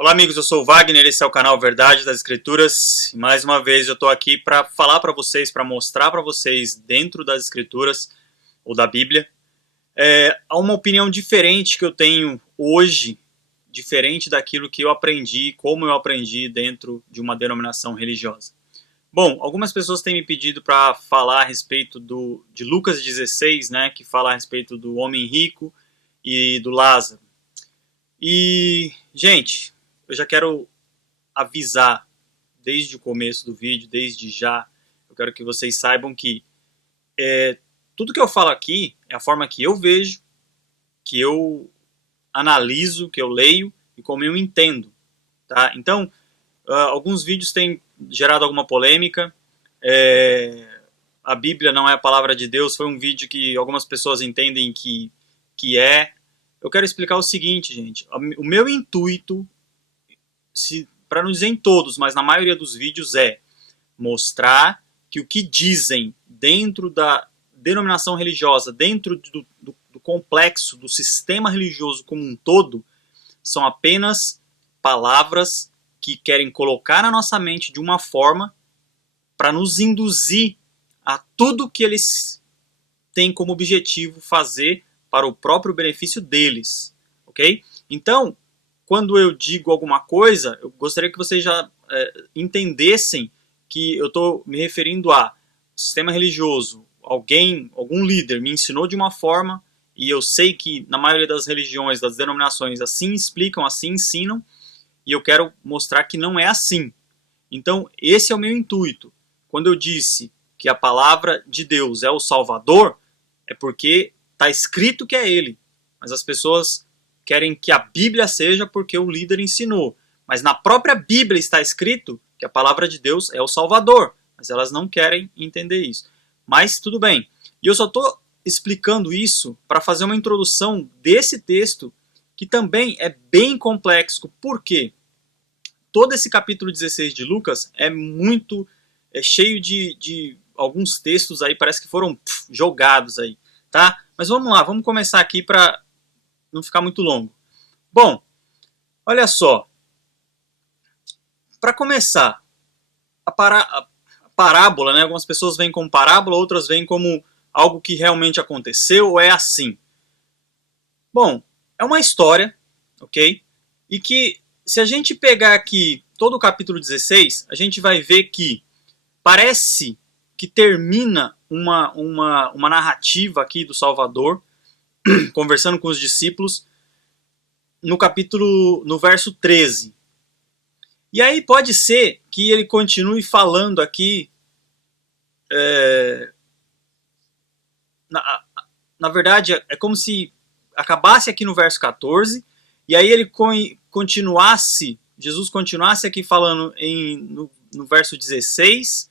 Olá amigos, eu sou o Wagner, esse é o canal Verdade das Escrituras. E mais uma vez eu estou aqui para falar para vocês, para mostrar para vocês dentro das Escrituras ou da Bíblia, há uma opinião diferente que eu tenho hoje, diferente daquilo que eu aprendi, como eu aprendi dentro de uma denominação religiosa. Bom, algumas pessoas têm me pedido para falar a respeito de Lucas 16, né, que fala a respeito do homem rico e do Lázaro. E, gente, eu já quero avisar desde o começo do vídeo, desde já, eu quero que vocês saibam que tudo que eu falo aqui é a forma que eu vejo, que eu analiso, que eu leio e como eu entendo, tá? Então, alguns vídeos têm gerado alguma polêmica, a Bíblia não é a palavra de Deus, foi um vídeo que algumas pessoas entendem que é. Eu quero explicar o seguinte, gente, o meu intuito, para não dizer em todos, mas na maioria dos vídeos, é mostrar que o que dizem dentro da denominação religiosa, dentro do complexo, do sistema religioso como um todo, são apenas palavras que querem colocar na nossa mente de uma forma para nos induzir a tudo que eles têm como objetivo fazer para o próprio benefício deles, ok? Então, quando eu digo alguma coisa, eu gostaria que vocês já entendessem que eu estou me referindo a sistema religioso. Algum líder me ensinou de uma forma, e eu sei que na maioria das religiões, das denominações, assim explicam, assim ensinam, e eu quero mostrar que não é assim. Então, esse é o meu intuito. Quando eu disse que a palavra de Deus é o Salvador, é porque está escrito que é ele, mas as pessoas querem que a Bíblia seja porque o líder ensinou. Mas na própria Bíblia está escrito que a palavra de Deus é o Salvador, mas elas não querem entender isso. Mas tudo bem. E eu só estou explicando isso para fazer uma introdução desse texto, que também é bem complexo. Por quê? Todo esse capítulo 16 de Lucas é cheio de alguns textos aí, parece que foram jogados aí, tá? Mas vamos lá, vamos começar aqui para não ficar muito longo. Bom, olha só. Para começar, a parábola, né? Algumas pessoas veem como parábola, outras veem como algo que realmente aconteceu, ou é assim. Bom, é uma história, ok? E que, se a gente pegar aqui todo o capítulo 16, a gente vai ver que parece que termina uma narrativa aqui do Salvador, conversando com os discípulos, no verso 13. E aí pode ser que ele continue falando aqui, na verdade é como se acabasse aqui no verso 14, e aí ele Jesus continuasse aqui falando no verso 16,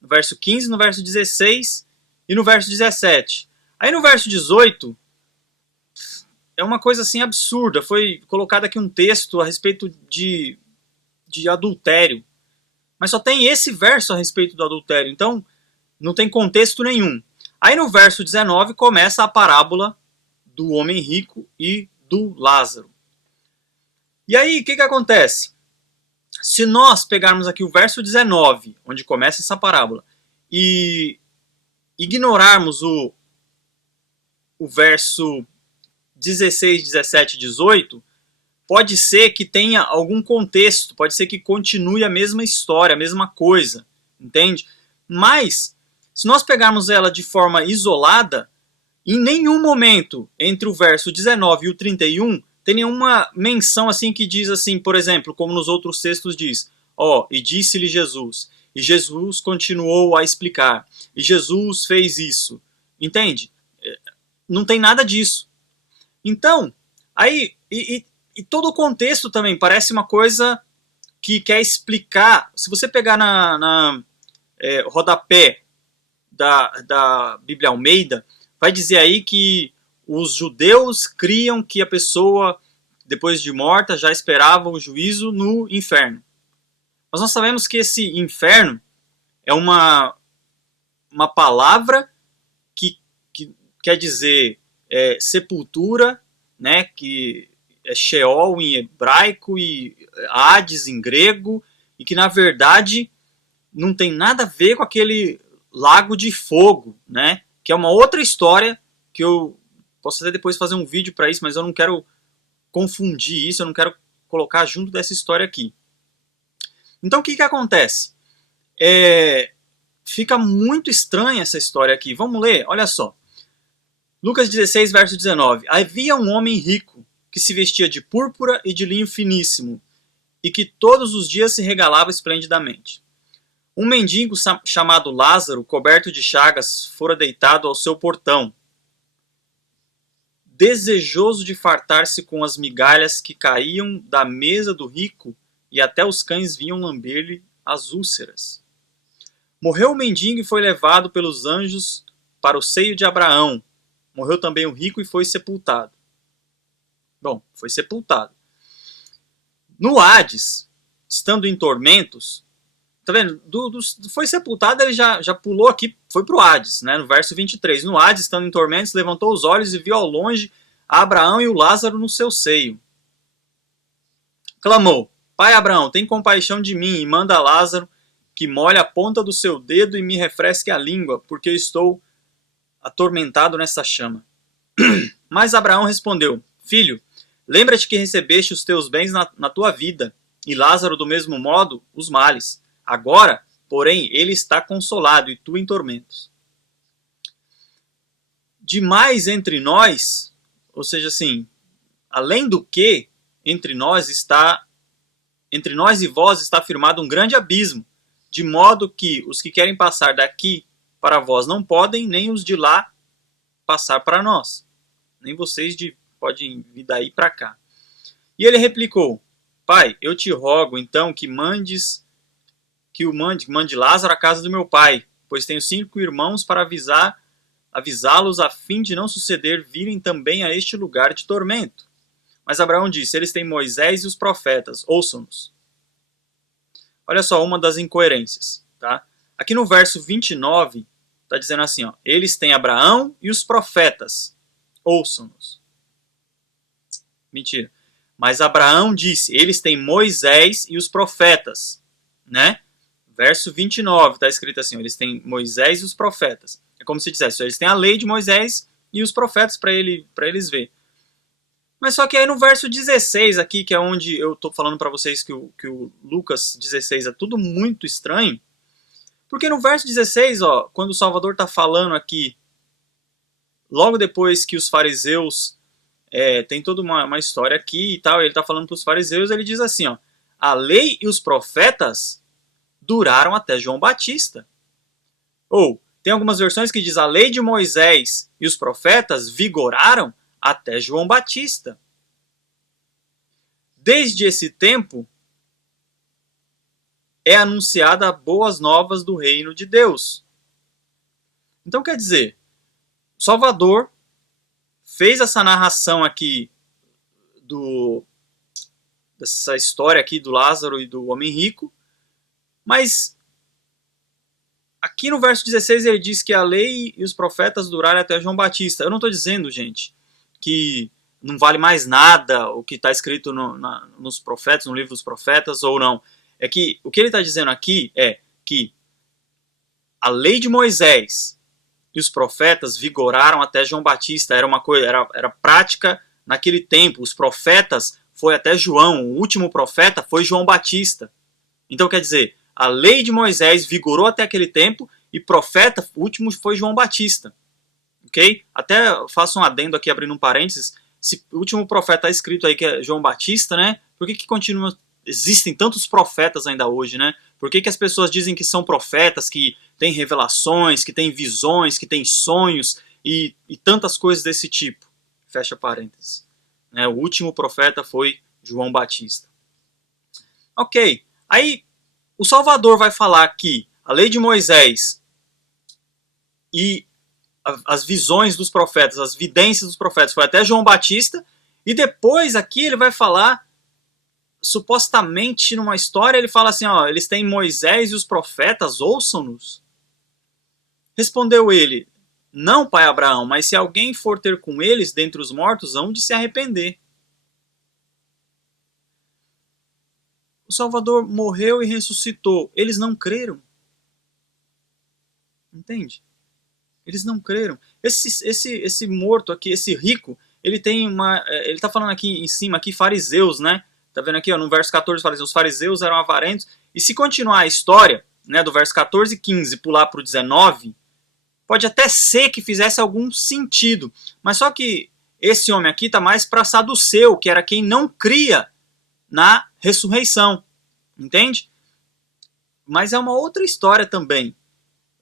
no verso 15, no verso 16 e no verso 17. Aí no verso 18, é uma coisa assim absurda, foi colocado aqui um texto a respeito de adultério, mas só tem esse verso a respeito do adultério, então não tem contexto nenhum. Aí no verso 19 começa a parábola do homem rico e do Lázaro. E aí o que acontece? Se nós pegarmos aqui o verso 19, onde começa essa parábola, e ignorarmos o verso 16, 17 e 18, pode ser que tenha algum contexto, pode ser que continue a mesma história, a mesma coisa, entende? Mas, se nós pegarmos ela de forma isolada, em nenhum momento entre o verso 19 e o 31 tem nenhuma menção assim que diz assim, por exemplo, como nos outros textos diz, e disse-lhe Jesus, e Jesus continuou a explicar, e Jesus fez isso, entende? Não tem nada disso. Então, aí, e todo o contexto também parece uma coisa que quer explicar. Se você pegar na rodapé da Bíblia Almeida, vai dizer aí que os judeus criam que a pessoa, depois de morta, já esperava o juízo no inferno. Mas nós sabemos que esse inferno é uma palavra que quer dizer sepultura, né, que Sheol em hebraico e Hades em grego, e que na verdade não tem nada a ver com aquele lago de fogo, né? Que é uma outra história que eu posso até depois fazer um vídeo para isso, mas eu não quero confundir isso, eu não quero colocar junto dessa história aqui. Então o que acontece? Fica muito estranha essa história aqui. Vamos ler? Olha só. Lucas 16, verso 19. Havia um homem rico que se vestia de púrpura e de linho finíssimo e que todos os dias se regalava esplendidamente. Um mendigo chamado Lázaro, coberto de chagas, fora deitado ao seu portão, desejoso de fartar-se com as migalhas que caíam da mesa do rico, e até os cães vinham lamber-lhe as úlceras. Morreu o mendigo e foi levado pelos anjos para o seio de Abraão. Morreu também o rico e foi sepultado. Bom, foi sepultado. No Hades, estando em tormentos, tá vendo? Foi sepultado, ele já pulou aqui, foi para o Hades, né? No verso 23. No Hades, estando em tormentos, levantou os olhos e viu ao longe a Abraão e o Lázaro no seu seio. Clamou: Pai Abraão, tem compaixão de mim e manda a Lázaro que molhe a ponta do seu dedo e me refresque a língua, porque eu estou atormentado nessa chama. Mas Abraão respondeu: Filho, lembra-te que recebeste os teus bens na tua vida, e Lázaro do mesmo modo os males. Agora, porém, ele está consolado e tu em tormentos. Demais entre nós, ou seja, assim, além do que, entre nós e vós está firmado um grande abismo, de modo que os que querem passar daqui para vós não podem, nem os de lá passar para nós. Nem vocês podem vir daí para cá. E ele replicou: Pai, eu te rogo então que mande Lázaro à casa do meu pai, pois tenho 5 irmãos para avisá-los a fim de não suceder virem também a este lugar de tormento. Mas Abraão disse: Eles têm Moisés e os profetas, ouçam-nos. Olha só uma das incoerências, tá? Aqui no verso 29, está dizendo assim, ó, eles têm Abraão e os profetas, ouçam-nos. Mentira. Mas Abraão disse: eles têm Moisés e os profetas, né? Verso 29 está escrito assim, ó, eles têm Moisés e os profetas. É como se dissesse, eles têm a lei de Moisés e os profetas para eles ver. Mas só que aí no verso 16 aqui, que é onde eu estou falando para vocês que o Lucas 16 é tudo muito estranho, porque no verso 16, ó, quando o Salvador está falando aqui, logo depois que os fariseus, tem toda uma história aqui e tal, ele está falando para os fariseus, ele diz assim, ó, a lei e os profetas duraram até João Batista. Ou, tem algumas versões que diz a lei de Moisés e os profetas vigoraram até João Batista. Desde esse tempo, é anunciada boas novas do reino de Deus. Então quer dizer, Salvador fez essa narração aqui dessa história aqui do Lázaro e do homem rico, mas aqui no verso 16 ele diz que a lei e os profetas duraram até João Batista. Eu não estou dizendo, gente, que não vale mais nada o que está escrito nos profetas, no livro dos profetas ou não. É que o que ele está dizendo aqui é que a lei de Moisés e os profetas vigoraram até João Batista. Era uma coisa, era prática naquele tempo. Os profetas foi até João. O último profeta foi João Batista. Então quer dizer, a lei de Moisés vigorou até aquele tempo e profeta, o último foi João Batista. Ok? Até faço um adendo aqui, abrindo um parênteses. Se o último profeta está escrito aí que é João Batista, né? Por que continua, existem tantos profetas ainda hoje, né? Por que as pessoas dizem que são profetas, que têm revelações, que têm visões, que têm sonhos e tantas coisas desse tipo? Fecha parênteses. O último profeta foi João Batista. Ok. Aí o Salvador vai falar que a lei de Moisés e as visões dos profetas, as vidências dos profetas, foi até João Batista, e depois aqui ele vai falar, supostamente numa história, ele fala assim, ó, eles têm Moisés e os profetas, ouçam-nos. Respondeu ele: não, pai Abraão, mas se alguém for ter com eles dentre os mortos, hão de se arrepender. O Salvador morreu e ressuscitou. Eles não creram. Entende? Eles não creram. Esse morto aqui, esse rico, ele tem uma... Ele está falando aqui em cima, aqui, fariseus, né? Tá vendo aqui, ó, no verso 14, fala assim, os fariseus eram avarentos. E se continuar a história, né, do verso 14 e 15, pular para o 19, pode até ser que fizesse algum sentido. Mas só que esse homem aqui está mais para saduceu, que era quem não cria na ressurreição. Entende? Mas é uma outra história também.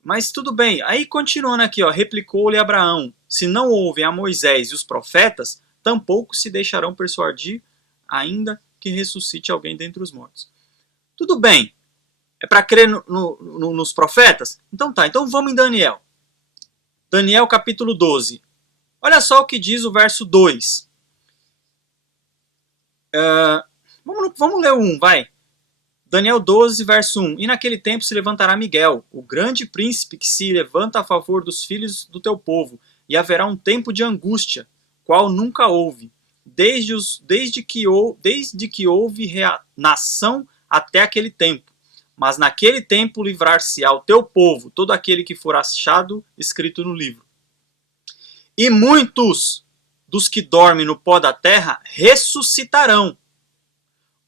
Mas tudo bem. Aí continuando aqui, ó, replicou-lhe Abraão, se não ouvem a Moisés e os profetas, tampouco se deixarão persuadir, ainda que ressuscite alguém dentre os mortos. Tudo bem. É para crer nos profetas? Então tá, então vamos em Daniel. Daniel capítulo 12. Olha só o que diz o verso 2. Vamos ler o 1, vai. Daniel 12, verso 1. E naquele tempo se levantará Miguel, o grande príncipe que se levanta a favor dos filhos do teu povo, e haverá um tempo de angústia, qual nunca houve, desde que houve nação até aquele tempo. Mas naquele tempo livrar-se-á o teu povo, todo aquele que for achado escrito no livro. E muitos dos que dormem no pó da terra ressuscitarão,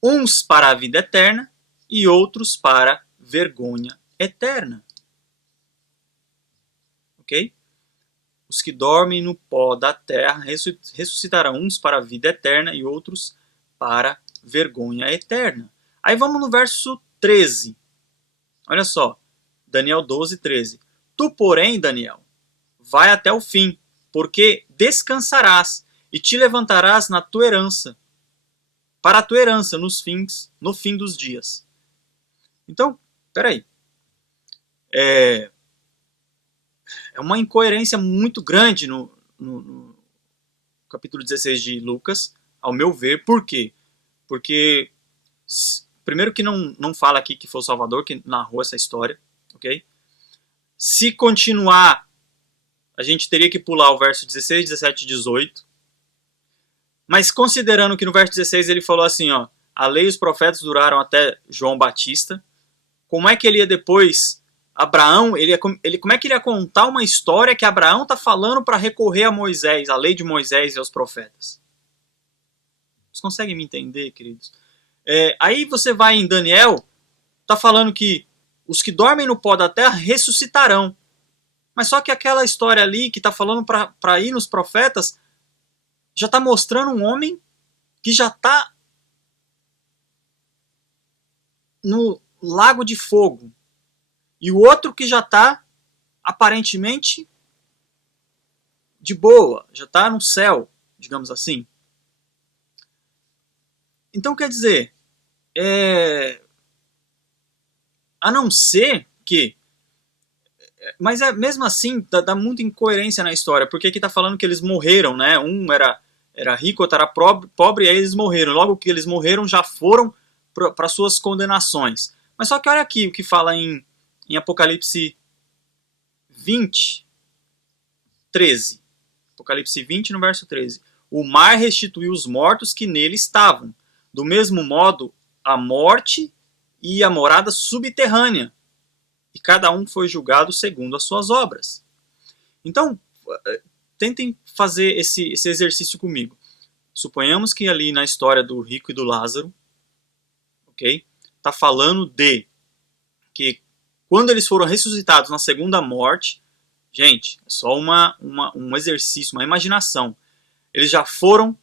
uns para a vida eterna e outros para vergonha eterna. Ok? Os que dormem no pó da terra ressuscitarão, uns para a vida eterna e outros para vergonha eterna. Aí vamos no verso 13. Olha só, Daniel 12, 13. Tu, porém, Daniel, vai até o fim, porque descansarás e te levantarás na tua herança, para a tua herança no fim dos dias. Então, peraí. É uma incoerência muito grande no capítulo 16 de Lucas, ao meu ver. Por quê? Porque, primeiro que não fala aqui que foi o Salvador que narrou essa história, ok? Se continuar, a gente teria que pular o verso 16, 17 e 18. Mas considerando que no verso 16 ele falou assim, ó, a lei e os profetas duraram até João Batista, como é que ele ia depois, Abraão, como é que ele ia contar uma história que Abraão está falando para recorrer a Moisés, a lei de Moisés e aos profetas? Vocês conseguem me entender, queridos? Aí você vai em Daniel, está falando que os que dormem no pó da terra ressuscitarão. Mas só que aquela história ali que está falando para ir nos profetas, já está mostrando um homem que já está no lago de fogo. E o outro que já está, aparentemente, de boa. Já está no céu, digamos assim. Então, quer dizer, a não ser que... Mas mesmo assim, dá muita incoerência na história. Porque aqui está falando que eles morreram, né? Um era rico, outro era pobre, e aí eles morreram. Logo que eles morreram, já foram para suas condenações. Mas só que olha aqui o que fala em Apocalipse 20, 13. Apocalipse 20, no verso 13. O mar restituiu os mortos que nele estavam. Do mesmo modo, a morte e a morada subterrânea. E cada um foi julgado segundo as suas obras. Então, tentem fazer esse exercício comigo. Suponhamos que ali na história do rico e do Lázaro, ok? Está falando de que quando eles foram ressuscitados na segunda morte, gente, é só um exercício, uma imaginação. Eles já foram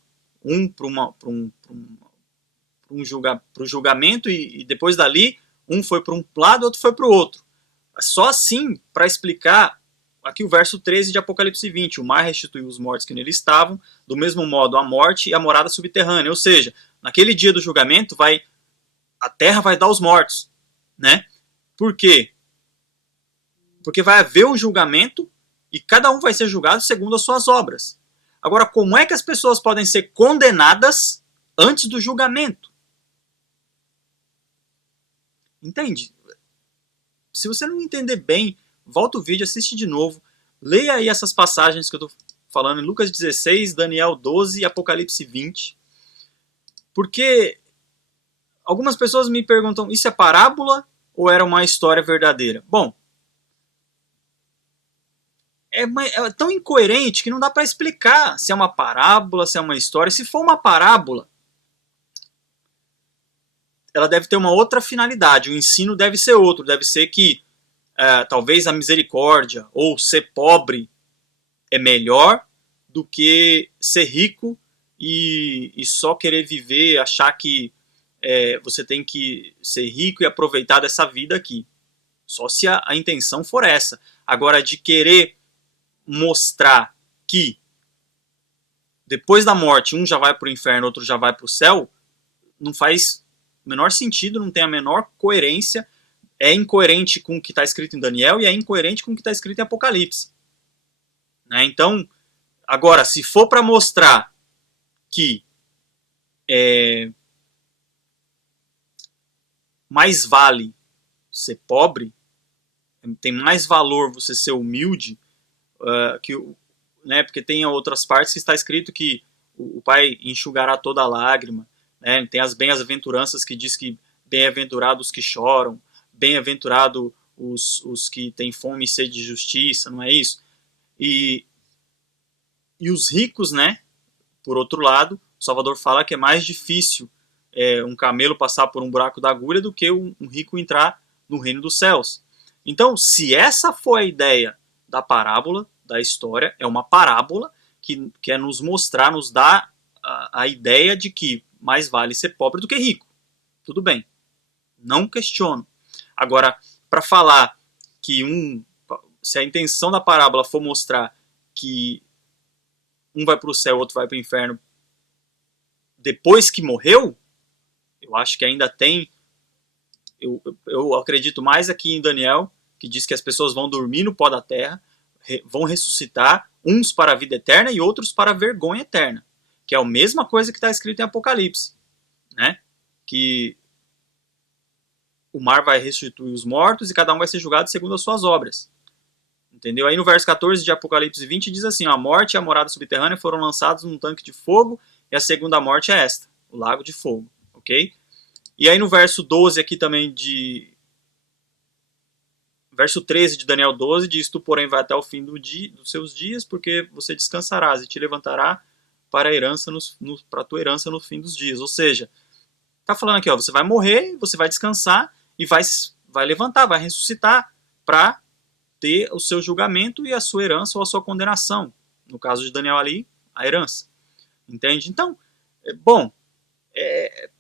para o julgamento e depois dali, um foi para um lado, outro foi para o outro. Só assim para explicar aqui o verso 13 de Apocalipse 20. O mar restituiu os mortos que nele estavam, do mesmo modo a morte e a morada subterrânea. Ou seja, naquele dia do julgamento, a terra vai dar os mortos. Né? Por quê? Porque vai haver um julgamento e cada um vai ser julgado segundo as suas obras. Agora, como é que as pessoas podem ser condenadas antes do julgamento? Entende? Se você não entender bem, volta o vídeo, assiste de novo, leia aí essas passagens que eu estou falando em Lucas 16, Daniel 12 e Apocalipse 20. Porque Algumas pessoas me perguntam, isso é parábola ou era uma história verdadeira? Bom, é tão incoerente que não dá para explicar se é uma parábola, se é uma história. Se for uma parábola, ela deve ter uma outra finalidade, o ensino deve ser outro, deve ser que talvez a misericórdia ou ser pobre é melhor do que ser rico e só querer viver, achar que você tem que ser rico e aproveitar dessa vida aqui. Só se a intenção for essa. Agora, de querer mostrar que depois da morte um já vai para o inferno, outro já vai para o céu, não faz o menor sentido, não tem a menor coerência, é incoerente com o que está escrito em Daniel e é incoerente com o que está escrito em Apocalipse. Né? Então, agora, se for para mostrar que mais vale ser pobre, tem mais valor você ser humilde, né, porque tem outras partes que está escrito que o Pai enxugará toda a lágrima, né, tem as bem-aventuranças que diz que bem-aventurados que choram, bem-aventurado os que têm fome e sede de justiça, não é isso? E os ricos, né, por outro lado, o Salvador fala que é mais difícil um camelo passar por um buraco da agulha do que um rico entrar no reino dos céus. Então, se essa for a ideia da parábola, da história, é uma parábola que quer nos mostrar, nos dar a ideia de que mais vale ser pobre do que rico. Tudo bem, não questiono. Agora, para falar que se a intenção da parábola for mostrar que um vai para o céu, o outro vai para o inferno depois que morreu, eu acho que ainda tem. Eu acredito mais aqui em Daniel, que diz que as pessoas vão dormir no pó da terra, vão ressuscitar, uns para a vida eterna e outros para a vergonha eterna, que é a mesma coisa que está escrito em Apocalipse, né? Que o mar vai restituir os mortos e cada um vai ser julgado segundo as suas obras. Entendeu? Aí no verso 14 de Apocalipse 20 diz assim, a morte e a morada subterrânea foram lançados num tanque de fogo e a segunda morte é esta, o lago de fogo, ok? E aí no verso 12 aqui também verso 13 de Daniel 12 diz, tu porém vai até o fim dos seus dias, porque você descansarás e te levantará para a herança para a tua herança no fim dos dias. Ou seja, está falando aqui, ó, você vai morrer, você vai descansar e vai levantar, vai ressuscitar para ter o seu julgamento e a sua herança ou a sua condenação. No caso de Daniel ali, a herança. Entende? Então, bom,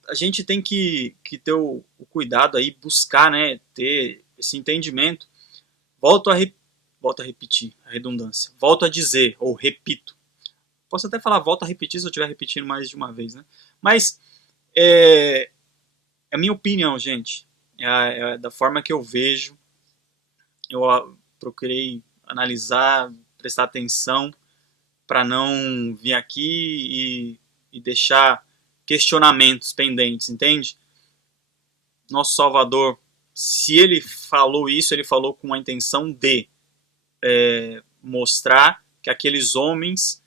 a gente tem que ter o cuidado aí, buscar, né, ter esse entendimento. Volto a repetir a redundância. Volto a dizer, ou repito. Posso até falar volto a repetir se eu estiver repetindo mais de uma vez, né? Mas é a minha opinião, gente. Da forma que eu vejo. Eu procurei analisar, prestar atenção para não vir aqui e deixar questionamentos pendentes, entende? Nosso Salvador, se ele falou isso, ele falou com a intenção de mostrar que aqueles homens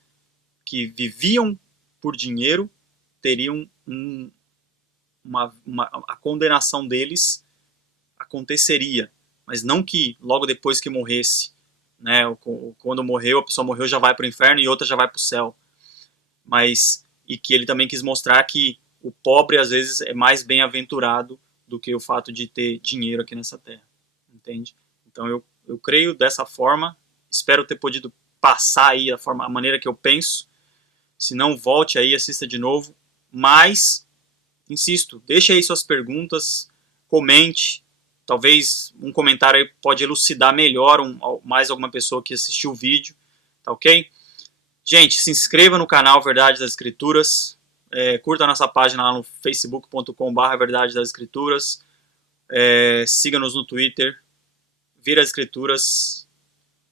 que viviam por dinheiro teriam a condenação deles aconteceria, mas não que logo depois que morresse, né, quando morreu, a pessoa morreu já vai para o inferno e outra já vai para o céu, mas e que ele também quis mostrar que o pobre às vezes é mais bem-aventurado do que o fato de ter dinheiro aqui nessa terra, entende? Então eu creio dessa forma, espero ter podido passar aí a maneira que eu penso. Se não, volte aí, assista de novo, mas insisto, deixe aí suas perguntas, comente, talvez um comentário aí pode elucidar melhor mais alguma pessoa que assistiu o vídeo, tá ok? Gente, se inscreva no canal Verdade das Escrituras, curta a nossa página lá no facebook.com/Verdade das Escrituras, siga-nos no Twitter, Ver as Escrituras,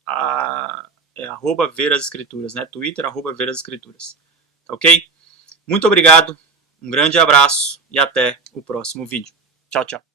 arroba Ver as Escrituras, né? Twitter, arroba Ver as Escrituras, tá ok? Muito obrigado, um grande abraço e até o próximo vídeo. Tchau, tchau.